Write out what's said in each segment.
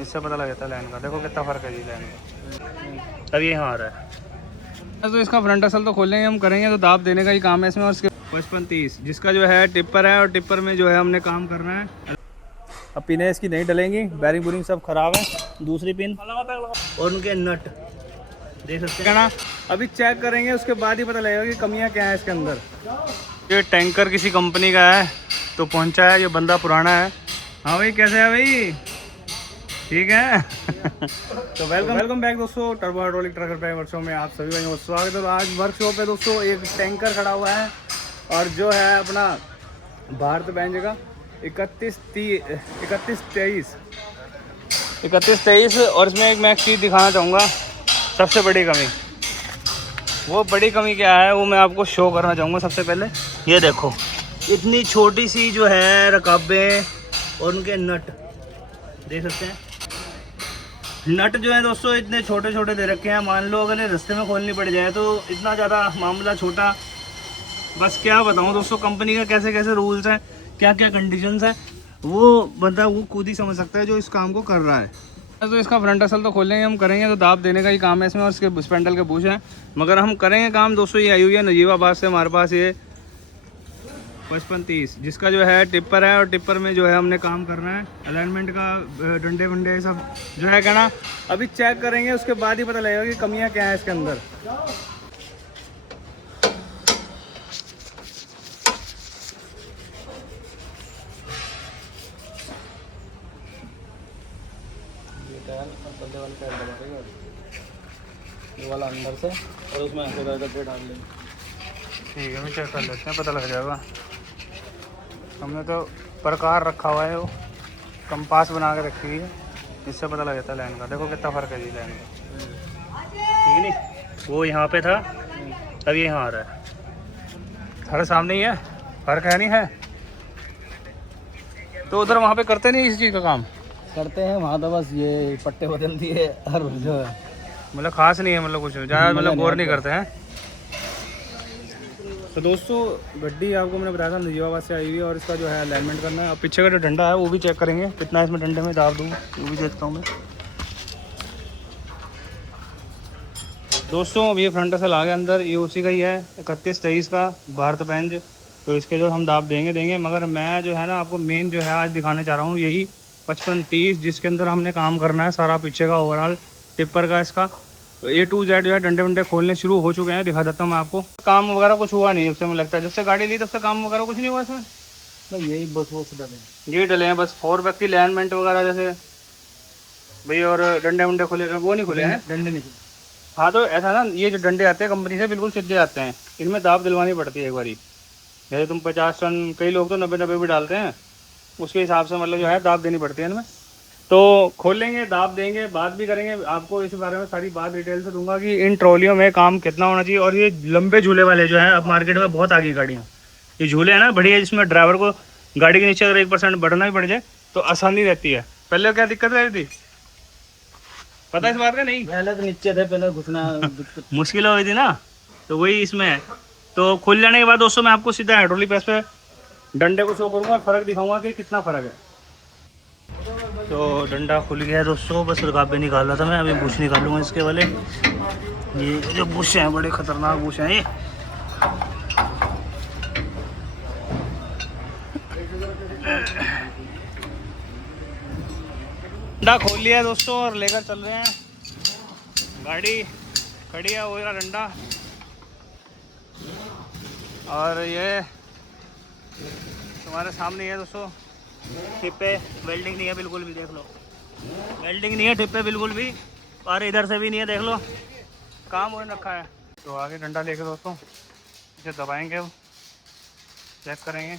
इससे पता लग जाता है लाइन का। देखो कितना फर्क है जी लाइन का। अब ये यहाँ आ रहा है तो इसका फ्रंट असल तो खोलेंगे हम, करेंगे तो दाब देने का ही काम है इसमें। और इसके 5530 जिसका जो है टिप्पर है, और टिप्पर में जो है हमने काम करना है। अब पिनें इसकी नहीं डलेंगी, बैरिंग बुरिंग सब खराब है। दूसरी पिन और उनके नट देख सकते हैं ना। अभी चेक करेंगे, उसके बाद ही पता लगेगा कि कमियां क्या है इसके अंदर। ये टैंकर किसी कंपनी का है तो पहुंचा है, ये बंदा पुराना है। हाँ भाई, कैसे है भाई? ठीक है। तो वेलकम बैक दोस्तों, turbo hydraulic trucker prime workshop में आप सभी भाइयों को स्वागत है। आज वर्कशॉप है दोस्तों, एक टैंकर खड़ा हुआ है और जो है अपना भारत बेंज का 3123। और इसमें एक मैं एक चीज़ दिखाना चाहूँगा, सबसे बड़ी कमी। वो बड़ी कमी क्या है वो मैं आपको शो करना चाहूँगा। सबसे पहले ये देखो, इतनी छोटी सी जो है रकाबें और उनके नट देख सकते हैं। नट जो है दोस्तों इतने छोटे छोटे दे रखे हैं, मान लो अगर रास्ते में खोलनी पड़ जाए तो इतना ज़्यादा मामला छोटा। बस क्या बताऊँ दोस्तों, कंपनी का कैसे कैसे रूल्स हैं, क्या क्या कंडीशंस हैं, वो बंदा वो खुद ही समझ सकता है जो इस काम को कर रहा है। तो इसका फ्रंट असल तो खोलेंगे हम, करेंगे तो दाब देने का ही काम है इसमें। और इसके स्पेंडल के बूश हैं, मगर हम करेंगे काम दोस्तों। ये आई हुई है नजीबाबाद से हमारे पास, ये 5530 जिसका जो है टिप्पर है, और टिप्पर में जो है हमने काम करना है। अलाइनमेंट का डंडे वंडे सब जो है कहना, अभी चेक करेंगे, उसके बाद ही पता लगेगा कि कमियां क्या है इसके अंदर। ये वाला अंदर से और उसमें ऐसे करके डाल देंगे। ठीक है, मैं चेक कर लेते हैं, पता लग जाएगा। हमने तो प्रकार रखा हुआ है, वो कंपास बना के रखी हुई है, इससे पता लग जाता है लाइन का। देखो कितना फ़र्क है जी लाइन का। ठीक है, नहीं वो यहाँ पे था, अब ये यहाँ आ रहा है। सारे सामने ही है, फ़र्क है नहीं है। तो उधर वहाँ पे करते नहीं इस चीज़ का काम? करते हैं वहाँ तो, बस ये पट्टे बदल दिए और जो है मतलब खास नहीं है, मतलब कुछ ज़्यादा मतलब गौर नहीं करते हैं। तो दोस्तों गड्डी आपको मैंने बताया था नजीबाबाद से आई हुई है, और इसका जो है अलाइनमेंट करना है। अब पीछे का जो डंडा है वो भी चेक करेंगे, कितना इसमें डंडे में दाब दूँ वो भी देखता हूँ मैं दोस्तों। अब ये फ्रंट असल आ गया अंदर, ये उसी का ही है 3123 का भारत बेंज। तो इसके जो हम दाब देंगे, मगर मैं जो है ना आपको मेन जो है आज दिखाने चाह रहा हूँ यही 5530, जिसके अंदर हमने काम करना है सारा पीछे का ओवरऑल टिप्पर का। इसका A to Z जो है डंडे वंडे खोलने शुरू हो चुके हैं, दिखा देता हूँ मैं आपको। काम वगैरह कुछ हुआ नहीं, उससे मुझे लगता है जब से गाड़ी ली तब से काम वगैरह कुछ नहीं हुआ इसमें। तो यही बस वो डले ये डले हैं बस 4 व्यक्ति अलाइनमेंट वगैरह जैसे भाई, और डंडे वंडे खुले वो नहीं खुले हैं, डंडे नहीं। हाँ तो ऐसा ना, ये जो डंडे आते हैं कंपनी से बिल्कुल सीधे आते हैं, इनमें दाब दिलवानी पड़ती है एक बारी। जैसे तुम 50 टन, कई लोग तो 90 भी डालते हैं, उसके हिसाब से मतलब जो है दाब देनी पड़ती है इनमें। तो खोलेंगे, दाब देंगे, बात भी करेंगे, आपको इस बारे में सारी बात डिटेल से दूंगा कि इन ट्रॉलियों में काम कितना होना चाहिए। और ये लंबे झूले वाले जो हैं अब मार्केट में बहुत आ गई गाड़ियाँ, ये झूले हैं ना बढ़िया, जिसमें ड्राइवर को गाड़ी के नीचे अगर 1% बढ़ना भी पड़ जाए तो आसानी रहती है। पहले क्या दिक्कत रहती थी, पता इस बात का? नहीं, पहले तो नीचे थे, पहले घुसना मुश्किल हो गई थी ना, तो वही इसमें है। तो खुल जाने के बाद दोस्तों मैं आपको सीधा हाइड्रोलिक प्रेस पे डंडे को शो करूँगा, फ़र्क दिखाऊंगा कि कितना फ़र्क है। तो डंडा खुल गया है दोस्तों, बस रकाबे निकाल रहा था मैं, अभी बुश निकालूंगा इसके वाले। ये जो बुश हैं बड़े ख़तरनाक बुश हैं ये। डंडा खोल लिया है दोस्तों और लेकर चल रहे हैं, गाड़ी खड़ी है, वो रहा डंडा। और ये तुम्हारे सामने है दोस्तों, टिप्पे वेल्डिंग नहीं है बिल्कुल भी, देख लो वेल्डिंग नहीं है टिप्पे बिल्कुल भी, और इधर से भी नहीं है, देख लो काम हो रखा है। तो आगे डंडा लेके दोस्तों इसे दबाएंगे, चेक करेंगे।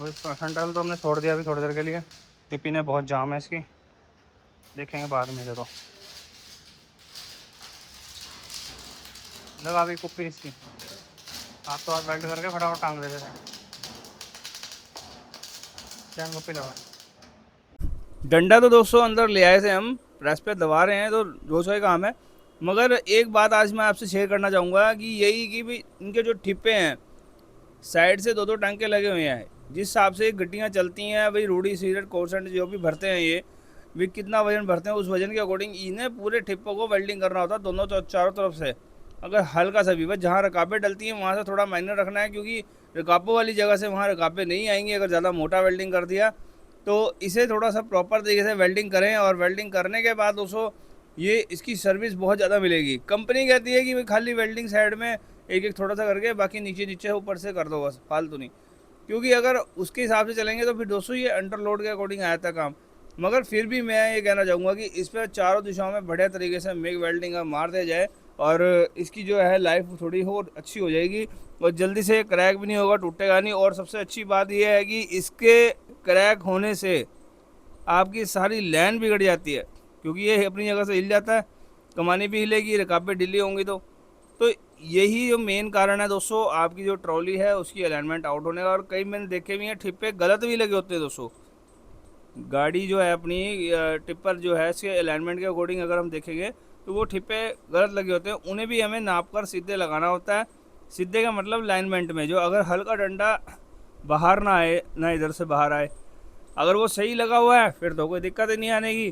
और सेंट्रल तो हमने छोड़ दिया अभी थोड़ी देर के लिए, टिप्पी ने बहुत जाम है इसकी, देखेंगे बाद में। तो लगा अभी कुप्पी इसकी, आप तो हाथ बेल्ट करके फटाफट टांग देते थे। डंडा तो दोस्तों अंदर ले आए थे हम, प्रेस पे दबा रहे हैं, तो जो सही काम है। मगर एक बात आज मैं आपसे शेयर करना चाहूँगा कि यही कि भी इनके जो ठिप्पे हैं साइड से 2-2 टांके लगे हुए हैं। जिस हिसाब से गड्डियाँ चलती हैं भाई, रूडी सीरेट कोर्सेंट जो भी भरते हैं ये भी कितना वजन भरते हैं, उस वजन के अकॉर्डिंग इन्हें पूरे ठिप्पों को वेल्डिंग करना होता है दोनों चारों तरफ से। अगर हल्का सा भी बस जहाँ रकाबें डलती हैं वहाँ से थोड़ा माइनर रखना है, क्योंकि रकाबों वाली जगह से वहाँ रकाबें नहीं आएंगी। अगर ज़्यादा मोटा वेल्डिंग कर दिया तो इसे थोड़ा सा प्रॉपर तरीके से वेल्डिंग करें, और वेल्डिंग करने के बाद दोस्तों ये इसकी सर्विस बहुत ज़्यादा मिलेगी। कंपनी कहती है कि भाई खाली वेल्डिंग साइड में एक एक थोड़ा सा करके बाकी नीचे नीचे ऊपर से कर दो, बस फालतू नहीं। क्योंकि अगर उसके हिसाब से चलेंगे तो फिर दोस्तों ये अंडरलोड के अकॉर्डिंग आया था काम। मगर फिर भी मैं ये कहना चाहूँगा कि इस पर चारों दिशाओं में बढ़िया तरीके से मिग वेल्डिंग का मार दिया जाए, और इसकी जो है लाइफ थोड़ी और अच्छी हो जाएगी, और जल्दी से क्रैक भी नहीं होगा, टूटेगा नहीं। और सबसे अच्छी बात यह है कि इसके क्रैक होने से आपकी सारी लाइन बिगड़ जाती है, क्योंकि ये अपनी जगह से हिल जाता है, कमानी भी हिलेगी, रकाबें ढीली होंगी। तो यही जो मेन कारण है दोस्तों आपकी जो ट्रॉली है उसकी अलाइनमेंट आउट होने का। और कई मैंने देखे भी हैं ठिप्पे गलत भी लगे होते हैं दोस्तों। गाड़ी जो है अपनी टिप्पर जो है इसके अलाइनमेंट के अकॉर्डिंग अगर हम देखेंगे तो वो ठिप्पे गलत लगे होते हैं, उन्हें भी हमें नाप कर सीधे लगाना होता है। सीधे का मतलब अलाइनमेंट में जो अगर हल्का डंडा बाहर ना आए, ना इधर से बाहर आए, अगर वो सही लगा हुआ है फिर तो कोई दिक्कत ही नहीं आने की,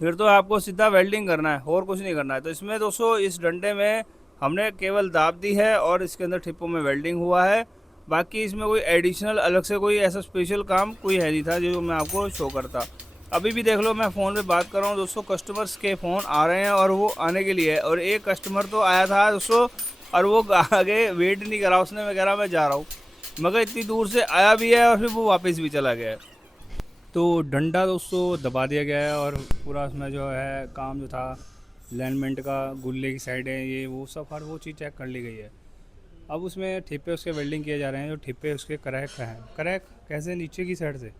फिर तो आपको सीधा वेल्डिंग करना है और कुछ नहीं करना है। तो इसमें दोस्तों इस डंडे में हमने केवल दाब दी है और इसके अंदर ठिप्पों में वेल्डिंग हुआ है। बाकी इसमें कोई एडिशनल अलग से कोई ऐसा स्पेशल काम कोई है नहीं था जो मैं आपको शो करता। अभी भी देख लो मैं फ़ोन पे बात कर रहा हूँ दोस्तों, कस्टमर्स के फ़ोन आ रहे हैं और वो आने के लिए है। और एक कस्टमर तो आया था दोस्तों और वो आगे वेट नहीं करा उसने, मैं कह रहा मैं जा रहा हूँ, मगर इतनी दूर से आया भी है और फिर वो वापस भी चला गया है। तो डंडा दोस्तों दबा दिया गया है और पूरा उसमें जो है काम जो था अलाइनमेंट का, गुल्ले की साइड है ये वो सब हर वो चीज़ चेक कर ली गई है। अब उसमें ठिप्पे उसके वेल्डिंग किए जा रहे हैं, जो ठिप्पे उसके क्रैक हैं। क्रैक कैसे? नीचे की साइड से,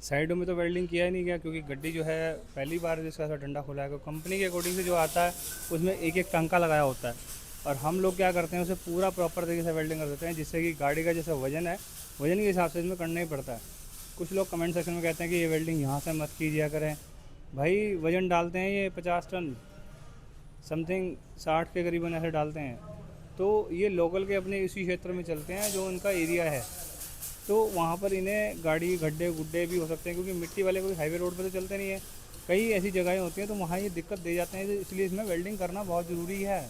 साइडों में तो वेल्डिंग किया ही नहीं गया, क्योंकि गड्डी जो है पहली बार जिसका ऐसा डंडा खुला है, कंपनी के अकॉर्डिंग से जो आता है उसमें एक एक टांका लगाया होता है, और हम लोग क्या करते हैं उसे पूरा प्रॉपर तरीके से वेल्डिंग कर देते हैं, जिससे कि गाड़ी का जैसा वजन है वजन के हिसाब से इसमें करना ही पड़ता है। कुछ लोग कमेंट सेक्शन में कहते हैं कि ये वेल्डिंग यहाँ से मत कीजिए करें। भाई वज़न डालते हैं ये 50 टन समथिंग 60 के करीबन ऐसे डालते हैं, तो ये लोकल के अपने इसी क्षेत्र में चलते हैं जो उनका एरिया है, तो वहाँ पर इन्हें गाड़ी गड्ढे गुड्ढे भी हो सकते हैं, क्योंकि मिट्टी वाले कोई हाईवे रोड पर तो चलते नहीं है, कई ऐसी जगहें होती हैं तो वहाँ ये दिक्कत दे जाते हैं, तो इसलिए इसमें वेल्डिंग करना बहुत ज़रूरी है।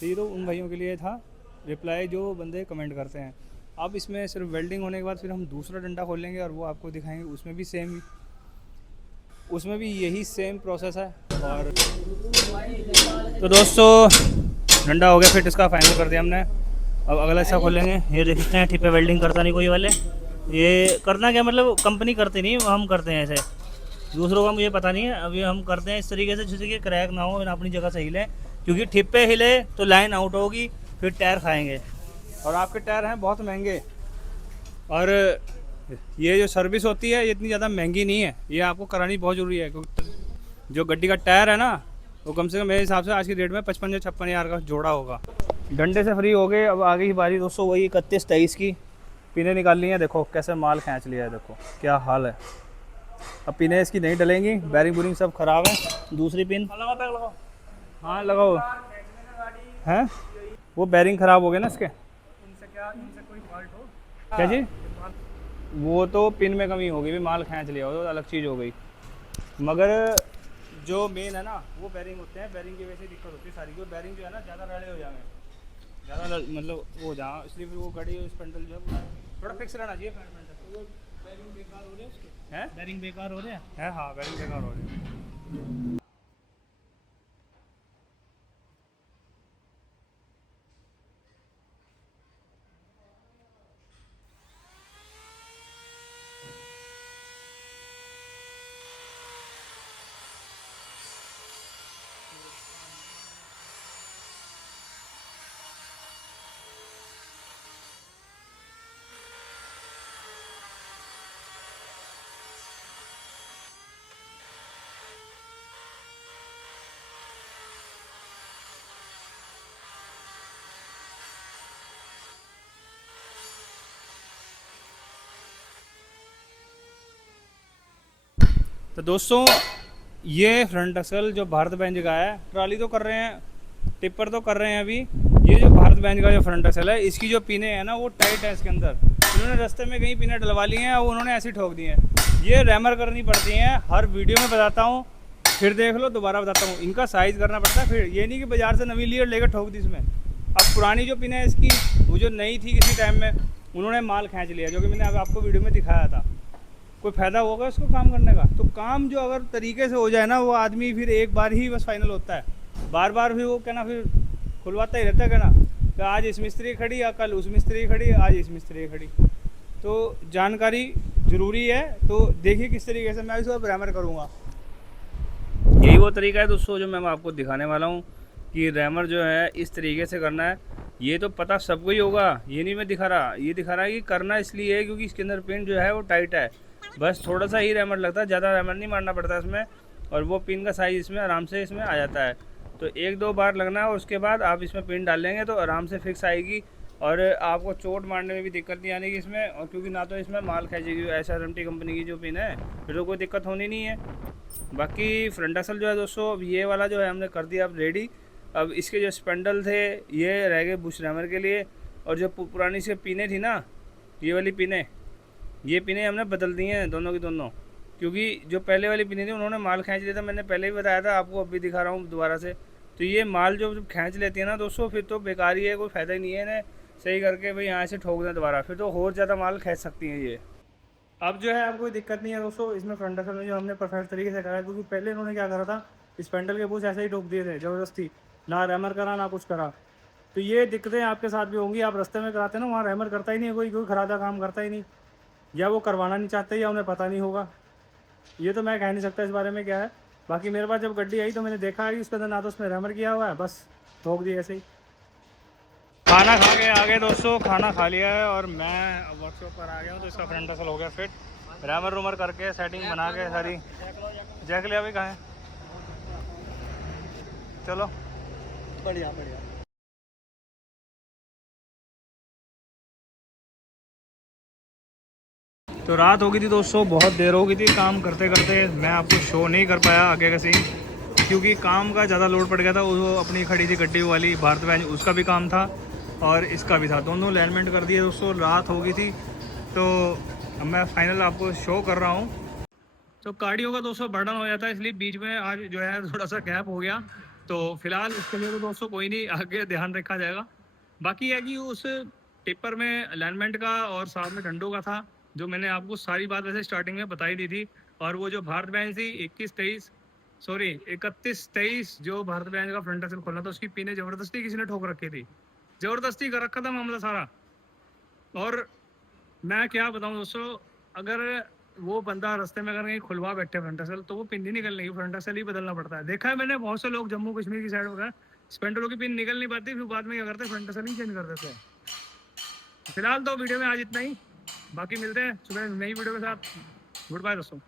तो ये तो उन भाइयों के लिए था रिप्लाई जो बंदे कमेंट करते हैं। अब इसमें सिर्फ वेल्डिंग होने के बाद फिर हम दूसरा डंडा खोलेंगे और वो आपको दिखाएंगे, उसमें भी यही सेम प्रोसेस है। और तो दोस्तों डंडा हो गया, फिर इसका फाइनल कर दिया हमने। अब अगला हिस्सा खोलेंगे। ये देख सकते हैं ठिप्पे वेल्डिंग करता नहीं कोई वाले, ये करना क्या मतलब कंपनी करती नहीं, हम करते हैं ऐसे, दूसरों का मुझे पता नहीं है। अभी हम करते हैं इस तरीके से जिससे कि क्रैक ना हो, अपनी जगह से हिले, क्योंकि ठिप्पे हिले तो लाइन आउट होगी, फिर टायर खाएंगे, और आपके टायर हैं बहुत महंगे। और ये जो सर्विस होती है ये इतनी ज़्यादा महंगी नहीं है, ये आपको करानी बहुत ज़रूरी है, क्योंकि जो गड्डी का टायर है ना वो कम से कम मेरे हिसाब से आज की डेट में 55 या 56 हज़ार का जोड़ा होगा। डंडे से फ्री हो गए। अब आगे की बारी दोस्तों वही 31-23 की पिनें निकाल ली हैं। देखो कैसे माल खींच लिया है, देखो क्या हाल है। अब पिनें इसकी नहीं डलेंगी, बैरिंग बुरिंग सब ख़राब है। दूसरी पिन लगाओ, हाँ लगाओ हैं, वो बैरिंग ख़राब हो गए ना इसके। इनसे कोई फॉल्ट हो क्या जी? वो तो पिन में कमी हो गई, भी माल खींच लिया हो तो अलग चीज़ हो गई, मगर जो मेन है ना वो बैरिंग होते हैं, बैरिंग की वजह से दिक्कत होती है सारी। जो बैरिंग जो है ना ज़्यादा रड़े हो जाएंगे, ज़्यादा मतलब वो जहाँ, इसलिए फिर वो गाड़ी स्पेंडल जो है थोड़ा फिक्स रहना चाहिए। बैरिंग बेकार हो रहे हैं उसके, हैं बैरिंग बेकार हो रहे हैं, हाँ बैरिंग बेकार हो रहे हैं। तो दोस्तों ये फ्रंट असल जो भारत बेंज का है, ट्राली तो कर रहे हैं, टिप्पर तो कर रहे हैं अभी, ये जो भारत बेंज का जो फ्रंट एक्सल है, इसकी जो पिने है ना वो टाइट है इसके अंदर। उन्होंने रास्ते में कहीं पिने डलवा ली हैं और उन्होंने ऐसी ठोक दी हैं। ये रैमर करनी पड़ती हैं, हर वीडियो में बताता हूँ, फिर देख लो, दोबारा बताता हूँ। इनका साइज़ करना पड़ता है, फिर ये नहीं कि बाजार से नवी ली और लेकर ठोक दी इसमें। अब पुरानी जो पिन है इसकी, वो जो नई थी किसी टाइम में, उन्होंने माल खींच लिया, जो कि मैंने अब आपको वीडियो में दिखाया था। कोई फ़ायदा होगा उसको काम करने का? तो काम जो अगर तरीके से हो जाए ना, वो आदमी फिर एक बार ही बस फाइनल होता है, बार बार भी वो क्या ना फिर खुलवाता ही रहता है क्या ना, कि आज इस मिस्त्री खड़ी या कल उस मिस्त्री खड़ी, आज इस मिस्त्री खड़ी। तो जानकारी ज़रूरी है। तो देखिए किस तरीके से मैं इसको रैमर करूँगा। यही वो तरीका है दोस्तों जो मैं आपको दिखाने वाला हूँ कि रैमर जो है इस तरीके से करना है। ये तो पता सबको ही होगा, ये नहीं मैं दिखा रहा, ये दिखा रहा है कि करना इसलिए है क्योंकि इसके अंदर पिन जो है वो टाइट है। बस थोड़ा सा ही रैमर लगता है, ज़्यादा रैमर नहीं मारना पड़ता इसमें, और वो पिन का साइज़ इसमें आराम से इसमें आ जाता है। तो एक दो बार लगना है और उसके बाद आप इसमें पिन डालेंगे तो आराम से फिक्स आएगी, और आपको चोट मारने में भी दिक्कत नहीं आने की इसमें। और क्योंकि ना तो इसमें माल खींचेगी SRMT कंपनी की जो पिन है, फिर तो कोई दिक्कत होनी नहीं है। बाकी फ्रंट असल जो है दोस्तों, अब ये वाला जो है हमने कर दिया अब रेडी। अब इसके जो स्पेंडल थे ये रह गए बुश रैमर के लिए, और जो पुरानी से पिने थी ना, ये वाली पिने, ये पिने हमने बदल दी हैं दोनों की दोनों, क्योंकि जो पहले वाली पिने थी उन्होंने माल खींच लिया था। मैंने पहले ही बताया था आपको, अब भी दिखा रहा हूँ दोबारा से। तो ये माल जो खींच लेती है ना दोस्तों, फिर तो बेकार ही है, कोई फ़ायदा ही नहीं है इन्हें सही करके भाई यहाँ से ठोक दें दोबारा, फिर तो और ज़्यादा माल खींच सकती हैं ये। अब जो है आपको कोई दिक्कत नहीं है दोस्तों इसमें फ्रंट असल में, जो हमने परफेक्ट तरीके से करा है। क्योंकि पहले इन्होंने क्या करा था, इस पेंडल के बुश ऐसे ही ठोक दिए थे ज़बरदस्ती, ना रैमर करा ना कुछ करा। तो ये दिक्कतें आपके साथ भी होंगी, आप रास्ते में कराते ना, वहाँ रैमर करता ही नहीं कोई, कोई खरादा काम करता ही नहीं, या वो करवाना नहीं चाहते या उन्हें पता नहीं होगा। ये तो मैं कह नहीं सकता इस बारे में क्या है। बाकी मेरे पास जब गड्डी आई तो मैंने देखा है कि उसके अंदर ना तो उसमें रैमर किया हुआ है, बस ठोक दिया ऐसे ही। खाना खा के आ गए दोस्तों, खाना खा लिया है और मैं वर्कशॉप पर आ गया हूँ। तो इसका फ्रंट असल हो गया फिट, रैमर रूमर करके सेटिंग बना के सारी। जैक लिया भी कहाँ है? चलो बढ़िया बढ़िया। तो रात हो गई थी दोस्तों, बहुत देर हो गई थी काम करते करते। मैं आपको शो नहीं कर पाया आगे का सीन, क्योंकि काम का ज़्यादा लोड पड़ गया था। वो अपनी खड़ी थी गड्डी वाली भारत बेंज, उसका भी काम था और इसका भी था, दोनों अलाइनमेंट कर दिए दोस्तों। रात हो गई थी तो अब मैं फाइनल आपको शो कर रहा हूँ। तो कार्डियो का दोस्तों बर्डन हो जाता है, इसलिए बीच में आज जो है थोड़ा सा गैप हो गया। तो फिलहाल इसके लिए तो दोस्तों कोई नहीं, आगे ध्यान रखा जाएगा। बाकी है कि उस टिप्पर में अलाइनमेंट का और साथ में डंडों का था, जो मैंने आपको सारी बात वैसे स्टार्टिंग में बताई दी थी। और वो जो भारत बेंज थी 31-23 जो भारत बेंज का फ्रंट एक्सल खोलना था, उसकी पिने ज़बरदस्ती किसी ने ठोक रखी थी, ज़बरदस्ती कर रखा था मामला सारा। और मैं क्या बताऊं दोस्तों, अगर वो बंदा रास्ते में अगर कहीं खुलवा बैठे फ्रंट असल, तो वो पिन ही निकल नहीं, फ्रंट असल ही बदलना पड़ता है। देखा है मैंने बहुत से लोग जम्मू कश्मीर की साइड वगैरह स्पेंडलों की पिन निकल नहीं पाती, फिर बाद में क्या करते, फ्रंट असल ही चेंज कर देते हैं। फिलहाल तो वीडियो में आज इतना ही, बाकी मिलते हैं सुबह नई वीडियो के साथ। गुड बाय दोस्तों।